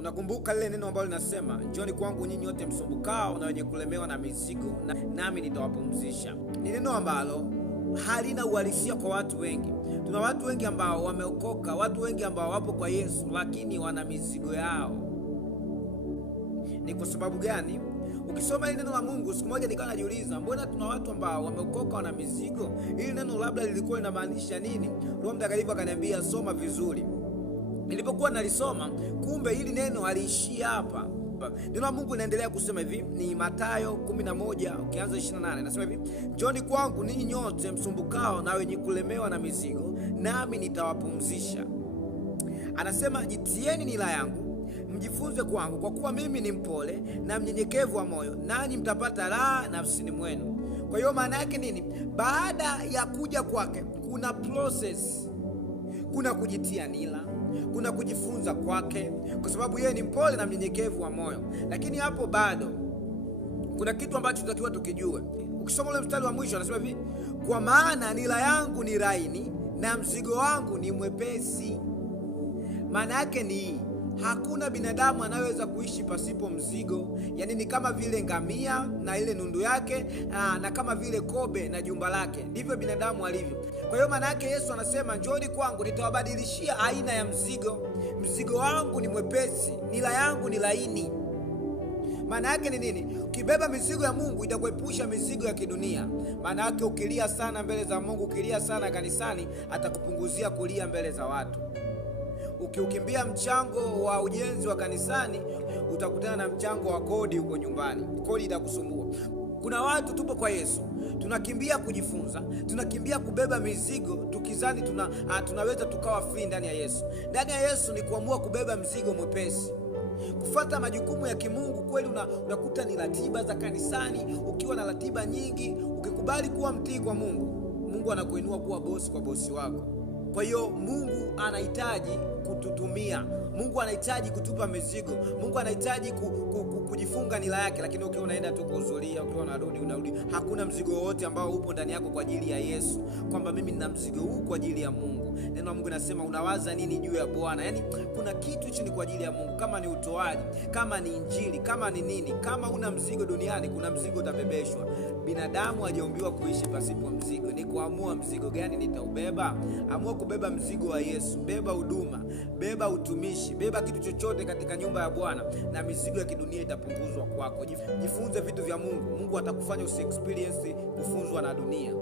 Unakumbuka lile neno ambalo linasema, njoni kwangu nyinyi wote msumbukao na wenye kulemewa na mizigo, nami nitawapumzisha. Ni neno ambalo halina uhalisia kwa watu wengi. Tuna watu wengi ambao wameokoka, watu wengi ambao wapo kwa Yesu, lakini wana mizigo yao. Ni kwa sababu gani? Ukisoma hili neno la Mungu, siku moja nikawa najiuliza, mbona tuna watu ambao wameokoka wana mizigo? Hili neno labda lilikuwa linamaanisha nini? Roho Mtakatifu akaniambia, soma vizuri. Nilipokuwa nalisoma, kumbe hili neno haliishia hapa. Neno la Mungu linaendelea kusema hivi, ni Mathayo 11 ukianza 28. Nasema hivi, njoni kwangu ninyi nyote msumbukao na wenye kulemewa na mizigo, nami nitawapumzisha. Anasema, jitieni nila yangu, mjifunze kwangu, kwa kuwa mimi ni mpole na mnyenyekevu wa moyo, nanyi mtapata raha nafsini mwenu. Kwa hiyo maana yake nini? Baada ya kuja kwake kuna process, kuna kujitia nila, kuna kujifunza kwake, kwa sababu yeye ni mpole na mnyenyekevu wa moyo. Lakini hapo bado kuna kitu ambacho tunatakiwa tukijue. Ukisoma ule mstari wa mwisho anasema hivi, kwa maana nila yangu ni laini na mzigo wangu ni mwepesi. Maana yake ni hakuna binadamu anayeweza kuishi pasipo mzigo. Yaani ni kama vile ngamia na ile nundu yake, na kama vile kobe na jumba lake, ndivyo binadamu alivyo. Kwa hiyo maana yake Yesu anasema, njoni kwangu nitawabadilishia aina ya mzigo. Mzigo wangu ni mwepesi, nila yangu ni laini. Maana yake ni nini? Ukibeba mizigo ya Mungu itakuepusha mizigo ya kidunia. Maana yake ukilia sana mbele za Mungu, ukilia sana kanisani, atakupunguzia kulia mbele za watu. Ukiukimbia mchango wa ujenzi wa kanisani, utakutana na mchango wa kodi huko nyumbani. Kodi itakusumbua. Kuna watu tupo kwa Yesu, tunakimbia kujifunza, tunakimbia kubeba mizigo, tukizani tunaweza tukawa free ndani ya Yesu. Ndani ya Yesu ni kuamua kubeba mzigo mwepesi, kufuata majukumu ya kimungu. Kweli unakuta ni ratiba za kanisani. Ukiwa na ratiba nyingi, ukikubali kuwa mtii kwa Mungu, Mungu anakuinua kuwa bosi kwa bosi wako. Kwa hiyo Mungu anahitaji kututumia. Mungu anahitaji kutupa mizigo. Mungu anahitaji kujifunga nila yake. Lakini ukiwa unaenda tu kuhudhuria, ukiwa unarudi, hakuna mzigo wowote ambao upo ndani yako kwa ajili ya Yesu, kwamba mimi nina mzigo huu kwa ajili ya Mungu. Neno la Mungu linasema, unawaza nini juu ya Bwana? Yaani kuna kitu hicho ni kwa ajili ya Mungu. Kama ni utoaji, kama ni injili, kama ni nini, kama una mzigo duniani, kuna mzigo utabebeshwa. Binadamu hajaumbiwa kuishi pasipo mzigo. Ni kuamua mzigo gani nitaubeba. Amua kubeba mzigo wa Yesu. Beba huduma, beba utumishi, beba kitu chochote katika nyumba ya Bwana, na mizigo ya kidunia itapunguzwa kwako. Jifunze vitu vya Mungu. Mungu atakufanya usi experience kufunzwa na dunia.